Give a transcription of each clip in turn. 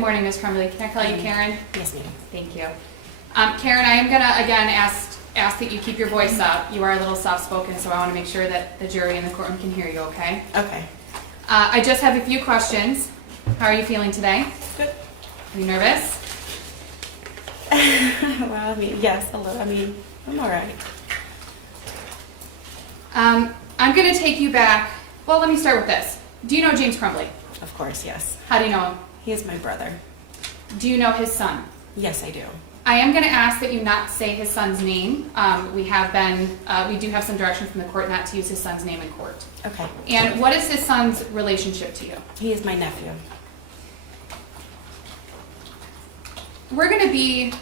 morning, Ms. Crumbley. Can I call you Karen? Yes, ma'am. Thank you. Karen, I am going to, again, ask that you keep your voice up. You are a little soft-spoken, so I want to make sure that the jury in the courtroom can hear you, okay? Okay. I just have a few questions. How are you feeling today? Good. Are you nervous? Well, I mean, yes, a little. I mean, I'm all right. I'm going to take you back. Well, let me start with this. Do you know James Crumbley? Of course, yes. How do you know him? He is my brother. Do you know his son? Yes, I do. I am going to ask that you not say his son's name. We do have some direction from the court not to use his son's name in court. Okay. And what is his son's relationship to you? He is my nephew. We're going to be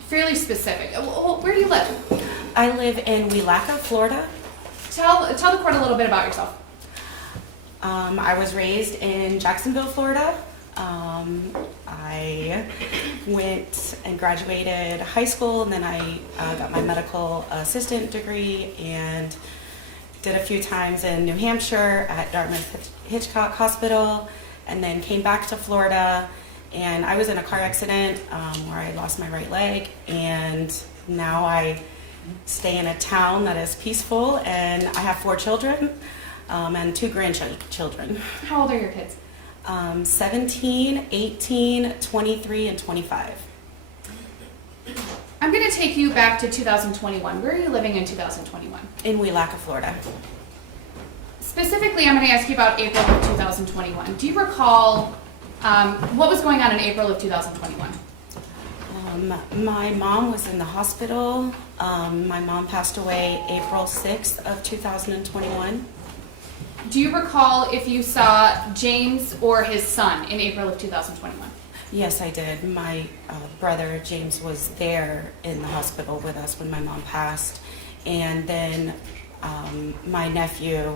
fairly specific. Where do you live? I live in Welaka, Florida. Tell the court a little bit about yourself. I was raised in Jacksonville, Florida. I went and graduated high school, and then I got my medical assistant degree and did a few times in New Hampshire at Dartmouth-Hitchcock Hospital, and then came back to Florida. And I was in a car accident where I lost my right leg, and now I stay in a town that is peaceful, and I have 4 children and 2 grandchildren. How old are your kids? 17, 18, 23, and 25. I'm going to take you back to 2021. Where are you living in 2021? In Welaka, Florida. Specifically, I'm going to ask you about April of 2021. Do you recall what was going on in April of 2021? My mom was in the hospital. My mom passed away April 6th of 2021. Do you recall if you saw James or his son in April of 2021? Yes, I did. My brother James was there in the hospital with us when my mom passed. And then my nephew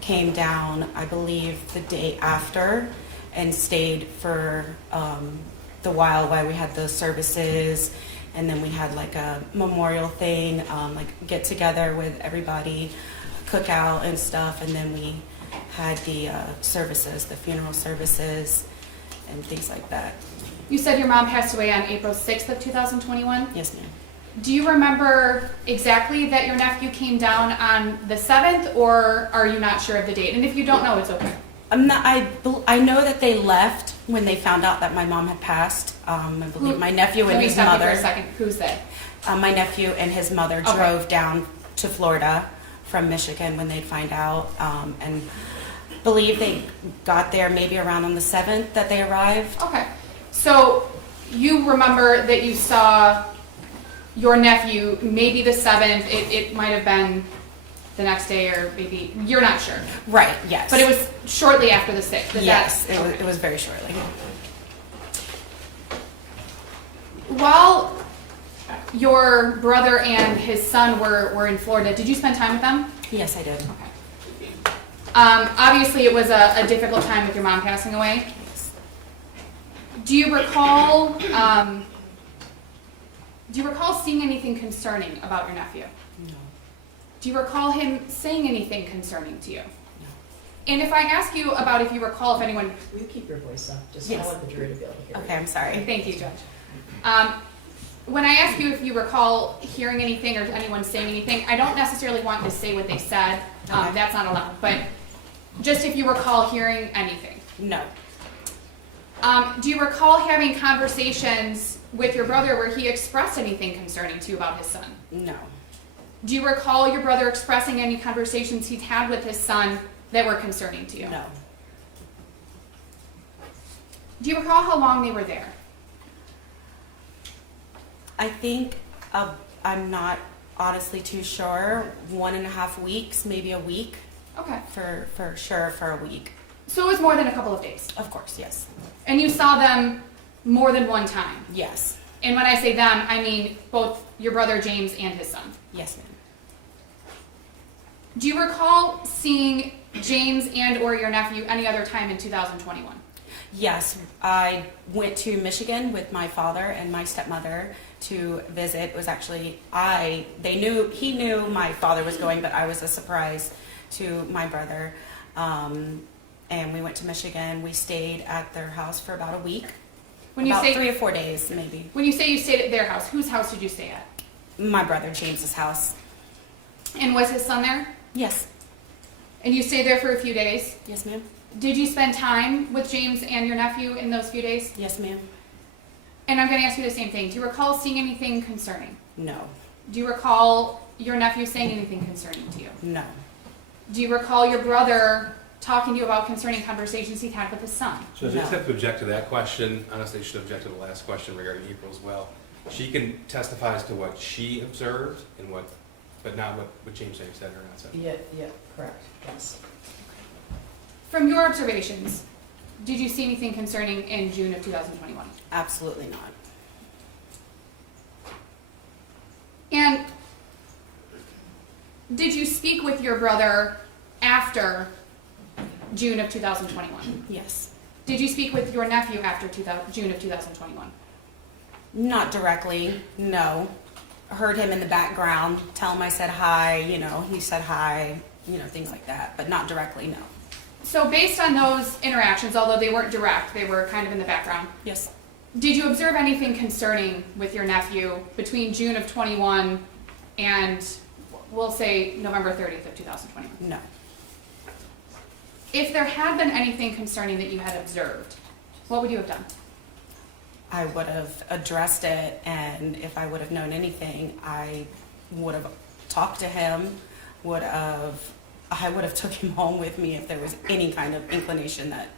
came down, I believe, the day after and stayed for the while we had the services. And then we had like a memorial thing, like get together with everybody, cookout and stuff, and then we had the services, the funeral services and things like that. You said your mom passed away on April 6th of 2021? Yes, ma'am. Do you remember exactly that your nephew came down on the 7th, or are you not sure of the date? And if you don't know, it's okay. I know that they left when they found out that my mom had passed. I believe my nephew and his mother. Let me stop you for a second. Who's they? My nephew and his mother drove down to Florida from Michigan when they'd find out, and believe they got there maybe around on the 7th that they arrived. Okay. So you remember that you saw your nephew maybe the 7th. It might have been the next day, or maybe you're not sure. Right, yes. But it was shortly after the 6th. Yes, it was very shortly. While your brother and his son were in Florida, did you spend time with them? Yes, I did. Okay. Obviously, it was a difficult time with your mom passing away. Yes. Do you recall seeing anything concerning about your nephew? No. Do you recall him saying anything concerning to you? No. And if I ask you about if you recall if anyone... Will you keep your voice up? Just Yes. I want the jury to be able to hear you. Okay, I'm sorry. Thank you, Judge. When I ask you if you recall hearing anything or anyone saying anything, I don't necessarily want to say what they said. Okay. That's not allowed. But just if you recall hearing anything. No. Do you recall having conversations with your brother where he expressed anything concerning to you about his son? No. Do you recall your brother expressing any conversations he'd had with his son that were concerning to you? No. Do you recall how long they were there? I think I'm not honestly too sure. 1.5 weeks, maybe a week. Okay. For sure, for a week. So it was more than a couple of days. Of course, yes. And you saw them more than one time. Yes. And when I say them, I mean both your brother James and his son. Yes, ma'am. Do you recall seeing James and or your nephew any other time in 2021? Yes, I went to Michigan with my father and my stepmother to visit. It was actually he knew my father was going, but I was a surprise to my brother. And we went to Michigan. We stayed at their house for about a week. When you About say 3 or 4 days, maybe. when you say you stayed at their house, whose house did you stay at? My brother James's house. And was his son there? Yes. And you stayed there for a few days? Yes, ma'am. Did you spend time with James and your nephew in those few days? Yes, ma'am. And I'm going to ask you the same thing. Do you recall seeing anything concerning? No. Do you recall your nephew saying anything concerning to you? No. Do you recall your brother talking to you about concerning conversations he had with his son? So I just No. have to object to that question. Honestly, I should object to the last question regarding April as well. She can testify as to what she observed and but not what James said or not said. Yeah, correct, yes. From your observations, did you see anything concerning in June of 2021? Absolutely not. And did you speak with your brother after June of 2021? Yes. Did you speak with your nephew after June of 2021? Not directly, no. Heard him in the background, tell him I said hi, he said hi, things like that, but not directly, no. So based on those interactions, although they weren't direct, they were kind of in the background, Yes. did you observe anything concerning with your nephew between June of 21 and, we'll say, November 30th of 2021? No. If there had been anything concerning that you had observed, what would you have done? I would have addressed it, and if I would have known anything, I would have talked to him, I would have took him home with me if there was any kind of inclination that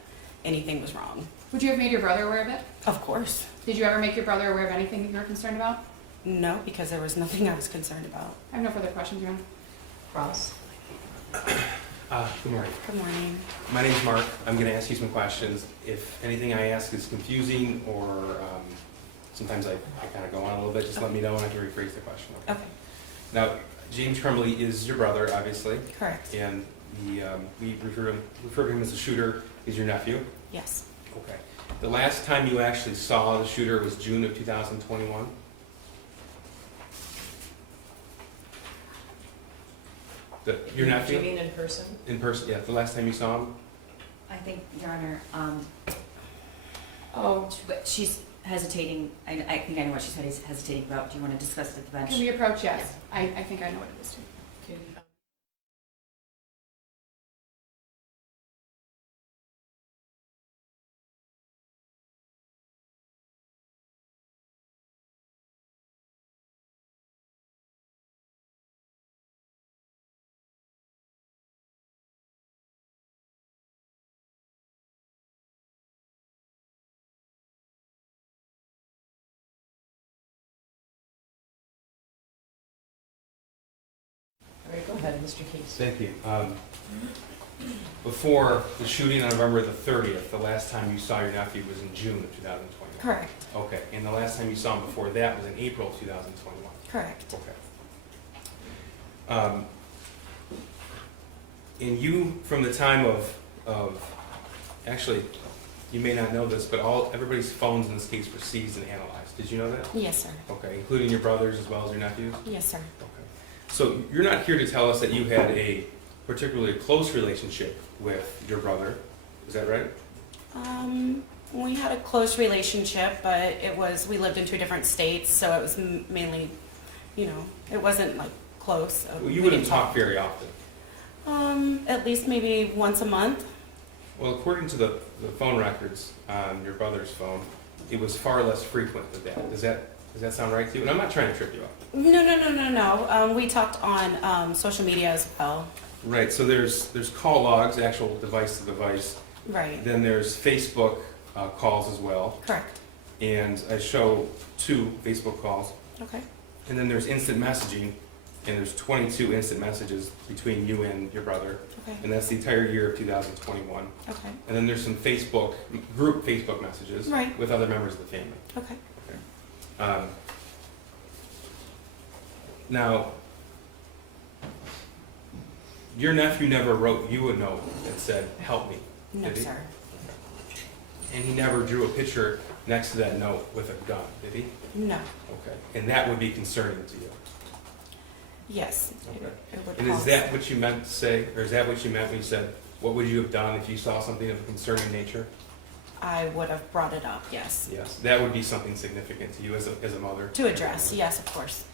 anything was wrong. Would you have made your brother aware of it? Of course. Did you ever make your brother aware of anything that you were concerned about? No, because there was nothing I was concerned about. I have no further questions, Your Honor. Ross? Good morning. Good morning. My name's Mark. I'm going to ask you some questions. If anything I ask is confusing or sometimes I kind of go on a little bit, just let me know and I can rephrase the question. Okay. Now, James Crumbley is your brother, obviously, Correct. and we refer to him as a shooter. He's your nephew. Yes. Okay. The last time you actually saw the shooter was June of 2021? Your nephew? Do you mean in person? In person, yeah. The last time you saw him? I think, Your Honor, Oh, but she's hesitating, I think I know what she's hesitating about. Do you want to discuss it at the bench? can we approach? Yes. I think I know what it is too. Okay. All right, go ahead, Mr. Case. Thank you. Before the shooting on November the 30th, the last time you saw your nephew was in June of 2021? Correct. Okay, and the last time you saw him before that was in April of 2021? Correct. Okay. And you, from the time of, actually, you may not know this, but everybody's phones in this case were seized and analyzed. Did you know that? Yes, sir. Okay, including your brothers as well as your nephews? Yes, sir. Okay. So you're not here to tell us that you had a particularly close relationship with your brother, is that right? We had a close relationship, but we lived in 2 different states, so it was mainly, it wasn't like close. Well, you wouldn't talk very often. At least maybe once a month. Well, according to the phone records on your brother's phone, it was far less frequent than that. Does that sound right to you? And I'm not trying to trip you up. No. We talked on social media as well. Right, so there's call logs, actual device to device. Right. Then there's Facebook calls as well. Correct. And I show 2 Facebook calls. Okay. And then there's instant messaging, and there's 22 instant messages between you and your brother. Okay. And that's the entire year of 2021. Okay. And then there's some group Facebook messages Right. with other members of the family. Okay. Now, your nephew never wrote you a note that said, "Help me." No, did he? sir. And he never drew a picture next to that note with a gun, did he? No. Okay. And that would be concerning to you. Yes. Okay. It would And is cause- that what you meant to say, or is that what you meant when you said, what would you have done if you saw something of a concerning nature? I would have brought it up, yes. Yes, that would be something significant to you as a mother. To address, yes, of course.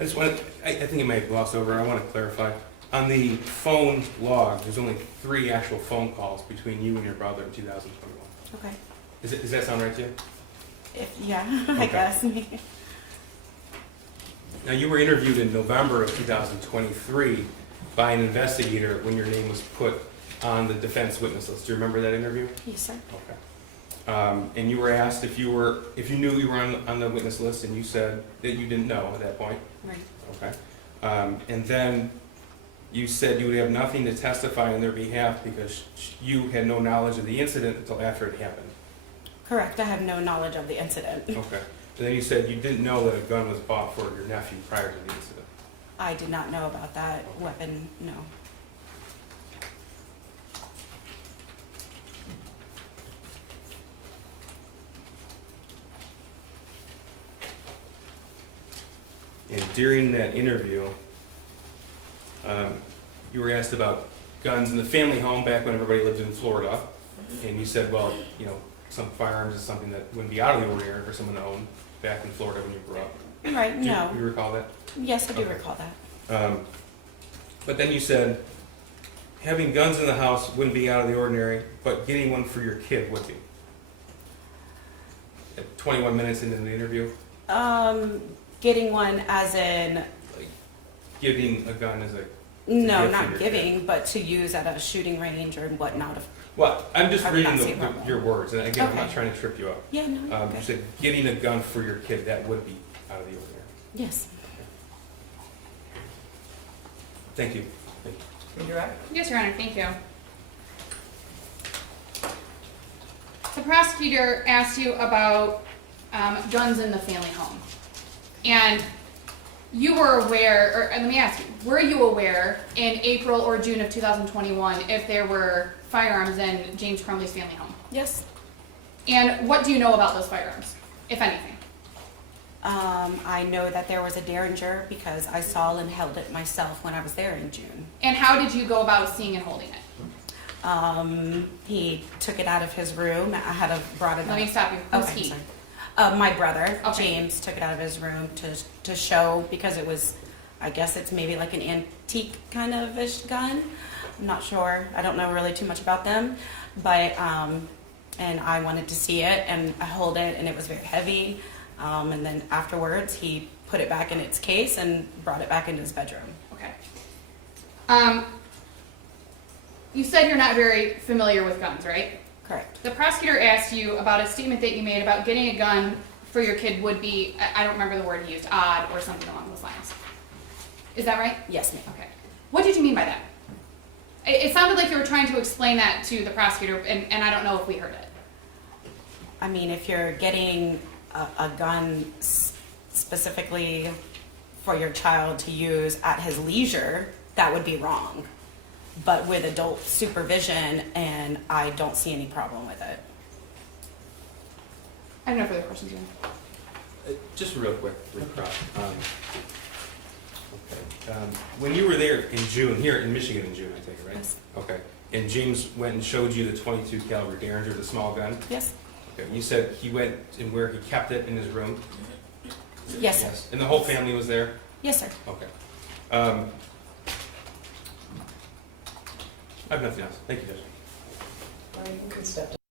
I just want to, I think it may have glossed over, I want to clarify. On the phone log, there's only 3 actual phone calls between you and your brother in 2021. Okay. Does that sound right to you? Yeah, I Okay. guess. Now, you were interviewed in November of 2023 by an investigator when your name was put on the defense witness list. Do you remember that interview? Yes, sir. Okay. And you were asked if you knew you were on the witness list, and you said that you didn't know at that point. Right. Okay. And then you said you would have nothing to testify on their behalf because you had no knowledge of the incident until after it happened. Correct, I have no knowledge of the incident. Okay. And then you said you didn't know that a gun was bought for your nephew prior to the incident. I did not know about that weapon, no. And during that interview, you were asked about guns in the family home back when everybody lived in Florida. And you said, well, you know, some firearms is something that wouldn't be out of the ordinary for someone to own back in Florida when you grew up. Right, Do no. you recall that? Yes, I do Okay. recall that. But then you said, having guns in the house wouldn't be out of the ordinary, but getting one for your kid would be. At 21 minutes into the interview, Getting one as in, like giving a gun as a no, gift for not your giving, but to use at a shooting range or whatnot. well, I'm just I would reading not say that. your words, and again, I'm not Okay. trying to trip you up. Yeah, no, You okay. said getting a gun for your kid, that would be out of the ordinary. Yes. Thank you. Redirect? Yes, Your Honor, thank you. The prosecutor asked you about guns in the family home. And you were aware, or let me ask you, were you aware in April or June of 2021 if there were firearms in James Crumbley's family home? Yes. And what do you know about those firearms, if anything? I know that there was a Derringer because I saw and held it myself when I was there in June. And how did you go about seeing and holding it? He took it out of his room. I had brought it Let up. me stop you. Who's Okay, he? sorry. My brother, Okay. James, took it out of his room to show because it was, I guess it's maybe like an antique kind of ish gun. I'm not sure. I don't know really too much about them, but and I wanted to see it and I hold it and it was very heavy. And then afterwards, he put it back in its case and brought it back into his bedroom. Okay. You said you're not very familiar with guns, right? Correct. The prosecutor asked you about a statement that you made about getting a gun for your kid would be, I don't remember the word he used, odd or something along those lines. Is that right? Yes, ma'am. Okay. What did you mean by that? It sounded like you were trying to explain that to the prosecutor, and I don't know if we heard it. I mean, if you're getting a gun specifically for your child to use at his leisure, that would be wrong. But with adult supervision, and I don't see any problem with it. I have no further questions. Ian. Just real quick, when you were there in June, here in Michigan in June, I take it, right? Yes. Okay. And James went and showed you the .22 caliber Derringer, the small gun. Yes? Okay. You said he went and where he kept it in his room. Yes, sir. And the whole family was there. Yes, sir. Okay. I have nothing else. Thank you, Judge. All right, you can step down.